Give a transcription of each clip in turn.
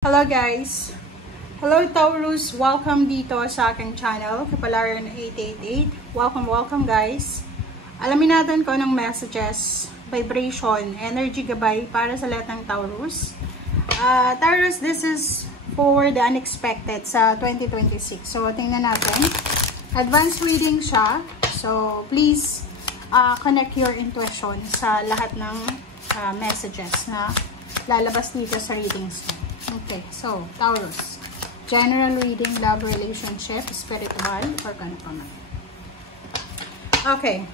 Hello guys! Hello Taurus! Welcome dito sa aking channel, Kapalaran 888. Welcome guys! Alamin natin kung anong messages, vibration, energy gabay para sa lahat ng Taurus. Taurus, this is for the unexpected sa 2026. So, tingnan natin. Advanced reading siya. So, please connect your intuition sa lahat ng messages na lalabas dito sa readings ko. Okay, so, Taurus. General reading, love, relationship, spiritual, or confirm. Okay.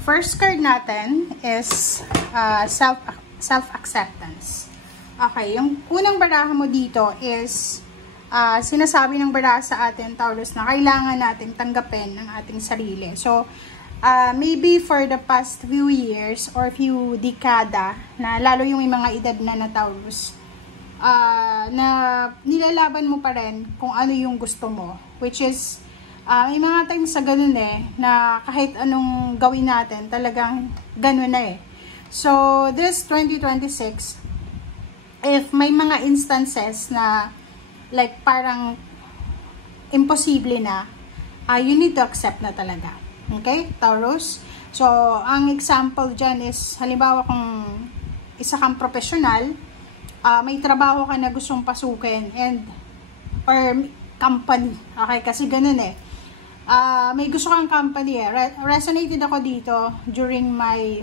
First card natin is self-acceptance. Okay, yung unang baraha mo dito is sinasabi ng baraha sa atin, Taurus, na kailangan natin tanggapin ang ating sarili. So, maybe for the past few years or few dekada, na lalo yung mga edad na Taurus, na nilalaban mo pa rin kung ano yung gusto mo. Which is, may mga times sa ganun na kahit anong gawin natin, talagang ganun na So, this 2026, if may mga instances na, like, parang imposible na, you need to accept na talaga. Okay, Taurus? So, ang example dyan is, halimbawa kung isa kang professional, may trabaho ka na gustong pasukin or company. Okay, kasi ganun may gusto kang company resonated ako dito during my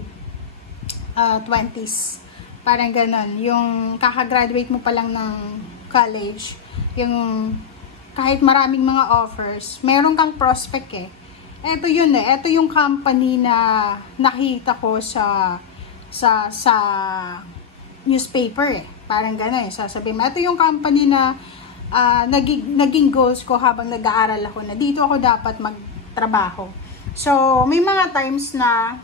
20s. Parang ganun. Yung kakagraduate mo pa lang ng college, yung kahit maraming mga offers, meron kang prospect Ito yun Ito yung company na nakita ko sa newspaper Parang gano'n sasabihin mo. Ito yung company na naging goals ko habang nag-aaral ako na dito ako dapat magtrabaho. So, may mga times na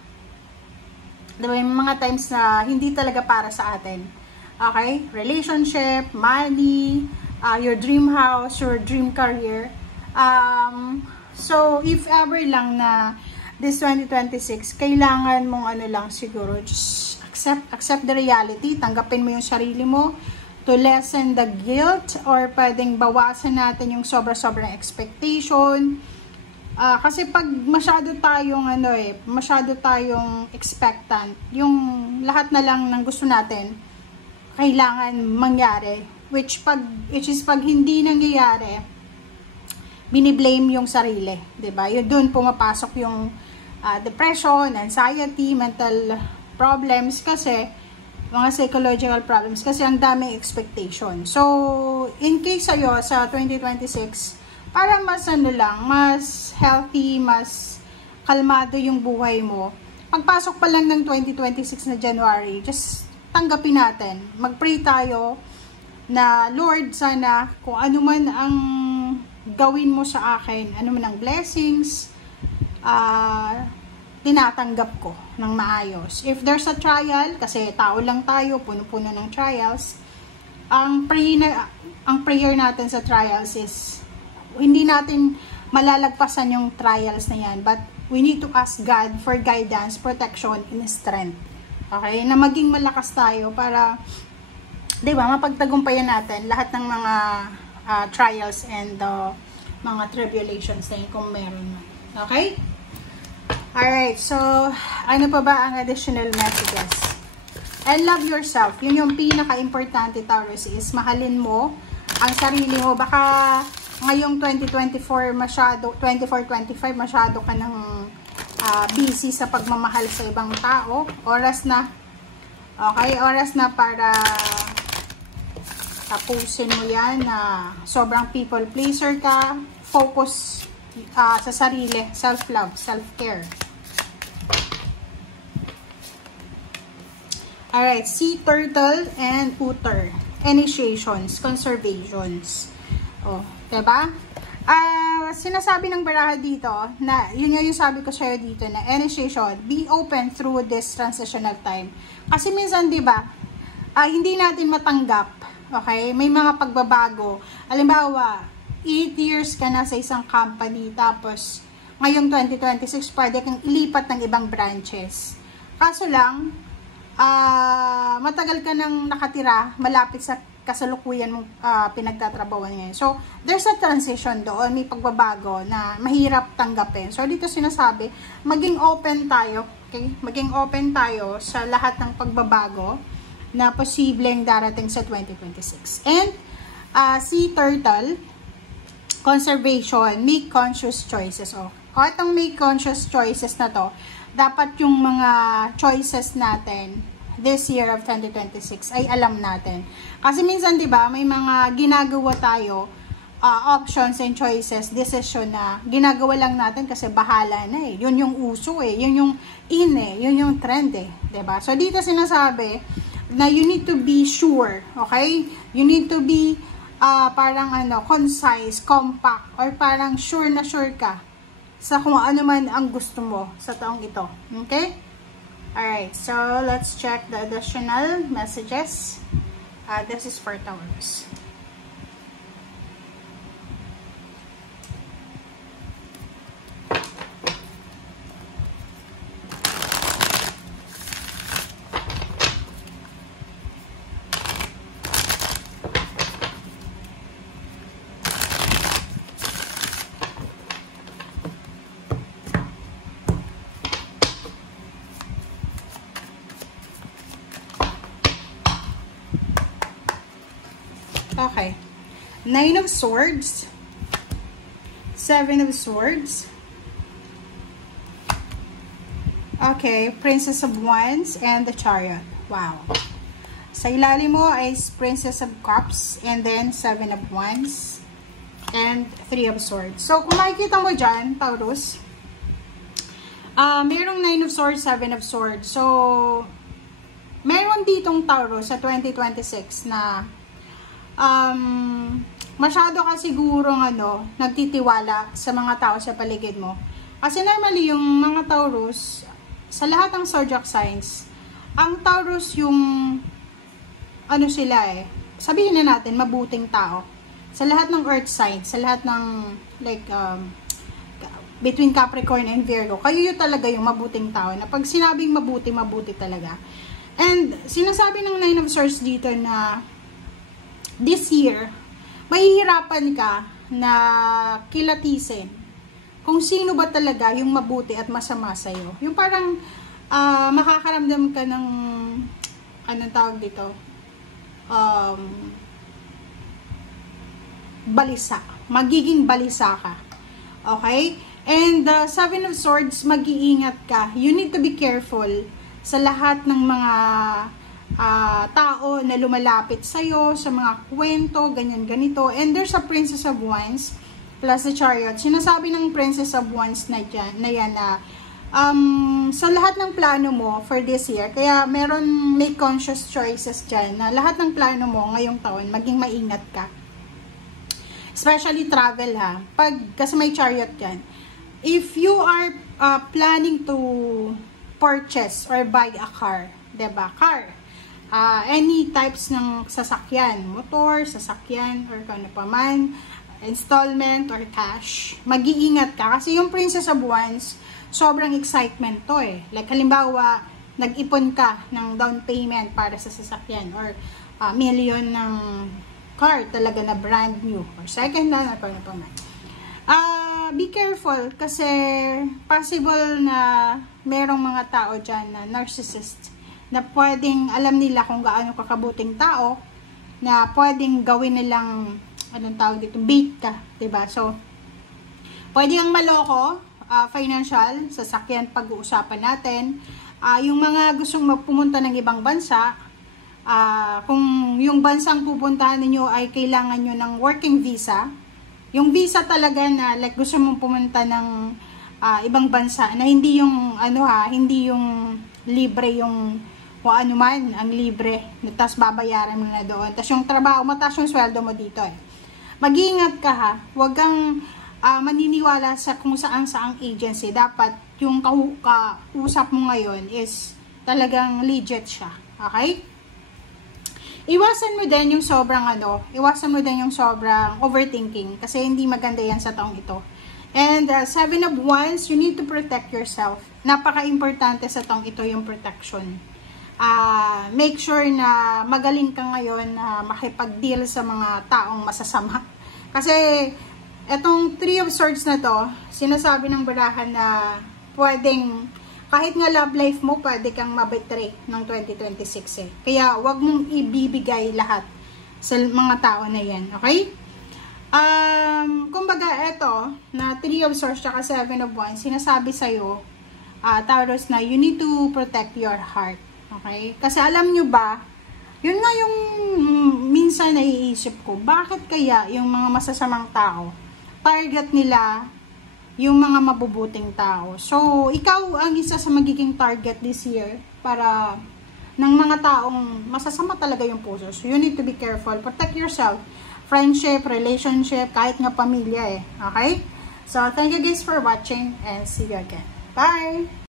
hindi talaga para sa atin. Okay? Relationship, money, your dream house, your dream career. So, if ever lang na this 2026, kailangan mong lang siguro, just accept the reality, tanggapin mo yung sarili mo to lessen the guilt, or pwedeng bawasan natin yung sobra-sobrang expectation. Kasi pag masyado tayong expectant, yung lahat na lang ng gusto natin kailangan mangyari, which is pag hindi nangyayari, biniblame yung sarili, 'di ba? Yun doon pumapasok yung depression, anxiety, mental problems, kasi mga psychological problems, kasi ang daming expectation. So, in case sa'yo sa 2026, para mas mas healthy, mas kalmado yung buhay mo, pagpasok pa lang ng 2026 na January, just tanggapin natin. Mag-pray tayo na, Lord, sana kung ano man ang gawin mo sa akin, ano man ang blessings, tinatanggap ko ng maayos. If there's a trial, kasi tao lang tayo, puno-puno ng trials, ang prayer natin sa trials is, hindi natin malalagpasan yung trials na yan, but we need to ask God for guidance, protection, and strength. Okay? Na maging malakas tayo para, di ba, mapagtagumpayan natin lahat ng mga trials and mga tribulations na yun kung meron. Okay? Alright, so, ano pa ba ang additional messages? And love yourself. Yun yung pinaka-importante, Taurus, is mahalin mo ang sarili mo. Baka ngayong 2024, 24-25, masyado ka ng busy sa pagmamahal sa ibang tao. Oras na. Okay, oras na para tapusin mo yan na sobrang people pleaser ka. Focus sa sarili, self-love, self-care. Alright, sea turtle and otter. Initiations, conservations. Oh, diba? Sinasabi ng baraha dito, na, yun yung sabi ko sa'yo dito, na initiation, be open through this transitional time. Kasi minsan, diba, hindi natin matanggap, okay? May mga pagbabago. Halimbawa, 8 years ka na sa isang company, tapos, ngayong 2026, pwede kang ilipat ng ibang branches. Kaso lang, matagal ka nang nakatira malapit sa kasalukuyan mong pinagtatrabawan ngayon. So, there's a transition doon, may pagbabago na mahirap tanggapin. So, dito sinasabi, maging open tayo, okay? Maging open tayo sa lahat ng pagbabago na posibleng darating sa 2026. And, si Turtle, conservation, make conscious choices. O, itong make conscious choices na to, dapat yung mga choices natin this year of 2026 ay alam natin. Kasi minsan, di ba, may mga ginagawa tayo, options and choices, decision na ginagawa lang natin kasi bahala na eh. Yun yung uso eh. Yun yung in eh. Yun yung trend eh. Di ba? So, dito sinasabi na you need to be sure. Okay? You need to be parang concise, compact, or parang sure na sure ka sa kung ano man ang gusto mo sa taong ito. Okay? Alright, so let's check the additional messages. This is for Taurus. Okay. 9 of Swords. 7 of Swords. Okay. Princess of Wands and the Chariot. Wow. Sa ilalim mo ay Princess of Cups and then 7 of Wands and 3 of Swords. So, kung makikita mo dyan, Taurus, merong 9 of Swords, 7 of Swords. So, meron ditong Taurus sa 2026 na masyado ka sigurong nagtitiwala sa mga tao sa paligid mo. Kasi normally yung mga Taurus, sa lahat ng zodiac signs, ang Taurus yung sila sabihin na natin, mabuting tao. Sa lahat ng earth signs, sa lahat ng between Capricorn and Virgo, kayo yung talaga yung mabuting tao. Na pag sinabing mabuti, mabuti talaga. And sinasabi ng 9 of Swords dito na this year, mahihirapan ka na kilatisin kung sino ba talaga yung mabuti at masama sa'yo. Yung parang makakaramdam ka ng anong tawag dito? Balisa. Magiging balisa ka. Okay? And the 7 of Swords, mag-iingat ka. You need to be careful sa lahat ng mga tao na lumalapit sa'yo, sa mga kwento, ganyan, ganito. And there's a Princess of Wands plus the Chariot. Sinasabi ng Princess of Wands na yan na sa lahat ng plano mo for this year, kaya may conscious choices dyan na lahat ng plano mo ngayong taon, maging maingat ka. Especially travel ha. Kasi may Chariot dyan. If you are planning to purchase or buy a car, diba? Car. Any types ng sasakyan, motor, sasakyan, or kung ano pa man, installment or cash, mag-iingat ka. Kasi yung Princess of Wands, sobrang excitement to eh. Like halimbawa, nag-ipon ka ng down payment para sa sasakyan or million ng car talaga na brand new or second hand or kung ano pa man. Be careful kasi possible na merong mga tao dyan na narcissist na pwedeng alam nila kung gaano kakabuting tao na pwedeng gawin nilang bait ka, diba? So, pwede kang maloko, financial, sasakyan, pag-uusapan natin. Yung mga gustong pumunta ng ibang bansa, kung yung bansang pupuntahan ninyo ay kailangan nyo ng working visa, yung visa talaga na like gusto mong pumunta ng ibang bansa na hindi yung hindi yung libre yung kung ano man ang libre, tapos babayaran mo na doon. Tapos yung trabaho, mataas yung sweldo mo dito eh. Mag-iingat ka ha. Huwag kang maniniwala sa kung saang agency. Dapat yung kausap mo ngayon is talagang legit siya. Okay? Iwasan mo din yung sobrang overthinking kasi hindi maganda yan sa taong ito. And 7 of Wands, you need to protect yourself. Napaka-importante sa taong ito yung protection. make sure na magaling ka ngayon na makipag-deal sa mga taong masasama. Kasi, etong Three of Swords na to, sinasabi ng barahan na pwedeng, kahit nga love life mo, pwede kang mabetray ng 2026 eh. Kaya, wag mong ibibigay lahat sa mga tao na yan, okay? Kumbaga, eto, na Three of Swords tsaka Seven of Wands, sinasabi sa'yo, Taurus, na you need to protect your heart. Okay? Kasi alam nyo ba, yun nga yung minsan naiisip ko, bakit kaya yung mga masasamang tao, target nila yung mga mabubuting tao. So, ikaw ang isa sa magiging target this year para ng mga taong masasama talaga yung puso. So, you need to be careful. Protect yourself. Friendship, relationship, kahit nga pamilya eh. Okay? So, thank you guys for watching and see you again. Bye!